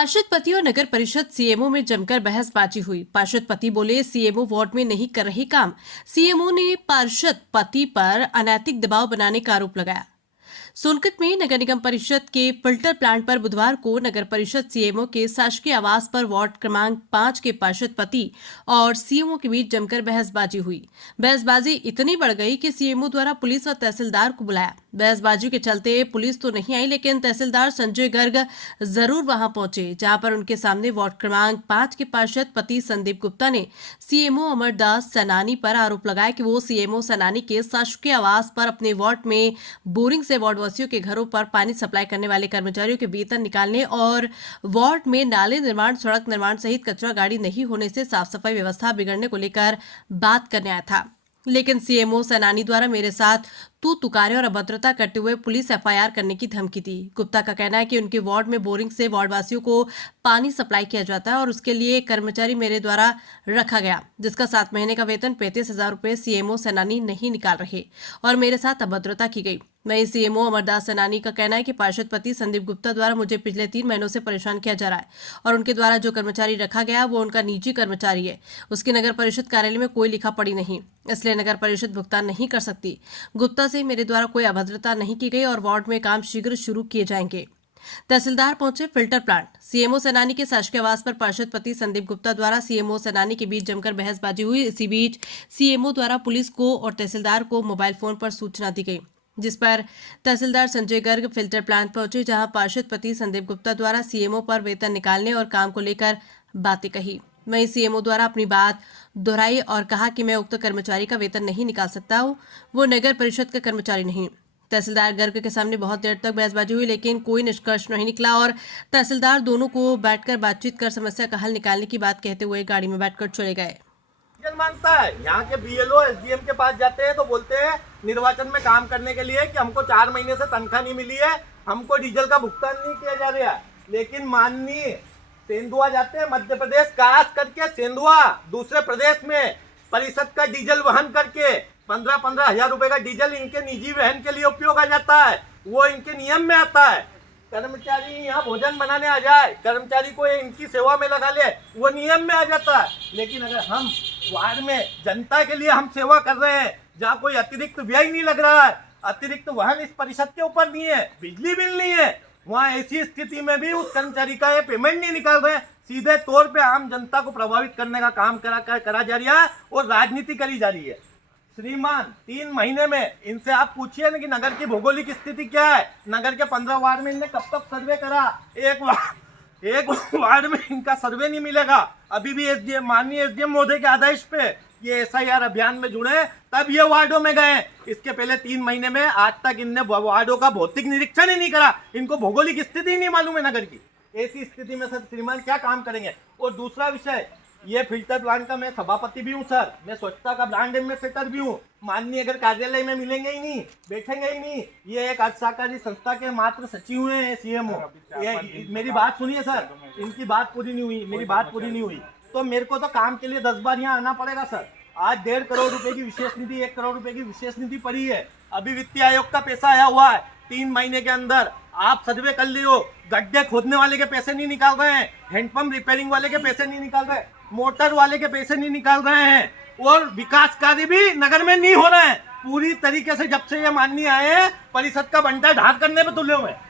पार्षद पति और नगर परिषद सीएमओ में जमकर बहसबाजी हुई। पार्षद पति बोले सीएमओ वार्ड में नहीं कर रही काम। सीएमओ ने पार्षद पति पर अनैतिक दबाव बनाने का आरोप लगाया। सोनकत में नगर निगम परिषद के फिल्टर प्लांट पर बुधवार को नगर परिषद सीएमओ के शासकीय आवास पर वार्ड क्रमांक 5 के पार्षद पति और सीएमओ के बीच जमकर बहसबाजी हुई। बहसबाजी इतनी बढ़ गई कि सीएमओ द्वारा पुलिस और तहसीलदार को बुलाया। बहसबाजी के चलते पुलिस तो नहीं आई, लेकिन तहसीलदार संजय गर्ग जरूर वहां पहुंचे, जहां पर उनके सामने वार्ड क्रमांक 5 के पार्षद पति संदीप गुप्ता ने सीएमओ अमरदास सैनानी पर आरोप लगाया कि वो सीएमओ सैनानी के शासकीय आवास पर अपने वार्ड में बोरिंग से वार्ड वासियों के घरों पर पानी सप्लाई करने वाले कर्मचारियों के वेतन निकालने और वार्ड में नाले निर्माण, सड़क निर्माण सहित कचरा गाड़ी नहीं होने से साफ सफाई व्यवस्था बिगड़ने को लेकर बात करने आया था। लेकिन सीएमओ सैनानी द्वारा मेरे साथ तू तुकारे और अभद्रता करते हुए पुलिस एफआईआर करने की धमकी दी। गुप्ता का कहना है कि उनके वार्ड में बोरिंग से वार्डवासियों को पानी सप्लाई किया जाता है और उसके लिए कर्मचारी मेरे द्वारा रखा गया, जिसका 7 महीने का वेतन 35,000 रुपए सीएमओ सैनानी नहीं निकाल रहे और मेरे साथ अभद्रता की गई। वहीं सीएमओ अमरदास सैनानी का कहना है कि पार्षद पति संदीप गुप्ता द्वारा मुझे पिछले 3 महीनों से परेशान किया जा रहा है और उनके द्वारा जो कर्मचारी रखा गया वो उनका निजी कर्मचारी है। उसकी नगर परिषद कार्यालय में कोई लिखा पड़ी नहीं, इसलिए नगर परिषद भुगतान नहीं कर सकती। गुप्ता से मेरे द्वारा कोई अभद्रता नहीं की गई और वार्ड में काम शीघ्र शुरू किए जाएंगे। तहसीलदार पहुंचे फिल्टर प्लांट। सीएमओ सैनानी के शासकीय आवास पर पार्षद पति संदीप गुप्ता द्वारा सीएमओ सैनानी के बीच जमकर बहसबाजी हुई। इसी बीच सीएमओ द्वारा पुलिस को और तहसीलदार को मोबाइल फोन पर सूचना दी गई, जिस पर तहसीलदार संजय गर्ग फिल्टर प्लांट पहुंचे, जहां पार्षद पति संदीप गुप्ता द्वारा सीएमओ पर वेतन निकालने और काम को लेकर बातें कही। वहीं सीएमओ द्वारा अपनी बात दोहराई और कहा कि मैं उक्त कर्मचारी का वेतन नहीं निकाल सकता हूं, वो नगर परिषद का कर्मचारी नहीं। तहसीलदार गर्ग के सामने बहुत देर तक बहसबाजी हुई, लेकिन कोई निष्कर्ष नहीं निकला और तहसीलदार दोनों को बैठकर बातचीत कर समस्या का हल निकालने की बात कहते हुए गाड़ी में बैठकर चले गए। मांगता है यहाँ के बीएलओ एसडीएम के पास जाते हैं तो बोलते हैं निर्वाचन में काम करने के लिए कि हमको 4 महीने से तनख्वाह नहीं मिली है, हमको डीजल का भुगतान नहीं किया जा रहा है। लेकिन माननीय सेंधुआ जाते हैं मध्य प्रदेश, काश करके सेंधुआ दूसरे प्रदेश में परिषद का डीजल वहन करके 15-15 हजार रुपए का डीजल इनके निजी वहन के लिए उपयोग आ जाता है, वो इनके नियम में आता है। कर्मचारी यहाँ भोजन बनाने आ जाए, कर्मचारी को इनकी सेवा में लगा ले, वो नियम में आ जाता है। लेकिन अगर हम वार्ड में जनता के लिए हम सेवा कर रहे हैं, जहाँ कोई अतिरिक्त व्यय नहीं लग रहा है, अतिरिक्त वाहन इस परिषद के ऊपर नहीं है, बिजली बिल नहीं है, वहाँ ऐसी स्थिति में भी उस कर्मचारी का ये पेमेंट नहीं निकाल रहे, सीधे तौर पे आम जनता को प्रभावित करने का काम करा जा रहा है और राजनीति करी जा रही है। श्रीमान 3 महीने में इनसे आप पूछिए ना कि नगर की भौगोलिक स्थिति क्या है। नगर के 15 वार्ड में इनने कब तक सर्वे करा? एक वार्ड में इनका सर्वे नहीं मिलेगा। अभी भी एसडीएम माननीय एसडीएम महोदय के आदेश पे ये एसआईआर अभियान में जुड़े, तब ये वार्डों में गए। इसके पहले 3 महीने में आज तक इनने वार्डों का भौतिक निरीक्षण ही नहीं करा, इनको भौगोलिक स्थिति ही नहीं मालूम है नगर की। ऐसी स्थिति में सर श्रीमान क्या काम करेंगे? और दूसरा विषय, ये फिल्टर प्लांट का मैं सभापति भी हूँ सर, मैं स्वच्छता का ब्रांड एम्बेसडर भी हूँ। माननीय अगर कार्यालय में मिलेंगे ही नहीं, बैठेंगे ही नहीं। ये एक अर्धसहकारी संस्था के मात्र सचिव हैं सीएमओ। मेरी बात सुनिए सर, इनकी बात पूरी नहीं हुई, मेरी बात पूरी नहीं हुई, तो मेरे को तो काम के लिए 10 बार यहाँ आना पड़ेगा सर। आज 1.5 करोड़ रुपए की विशेष निधि, 1 करोड़ रुपए की विशेष निधि पड़ी है। अभी वित्तीय आयोग का पैसा आया हुआ है, 3 महीने के अंदर आप सर्वे कर लियो। गड्ढे खोदने वाले के पैसे नहीं निकाल रहे हैं, हैंडपंप रिपेयरिंग वाले के पैसे नहीं निकाल रहे, मोटर वाले के पैसे नहीं निकाल रहे हैं, और विकास कार्य भी नगर में नहीं हो रहे हैं। पूरी तरीके से जब से ये माननीय आए हैं, परिषद का बंटा ढार करने में तुले हुए हैं।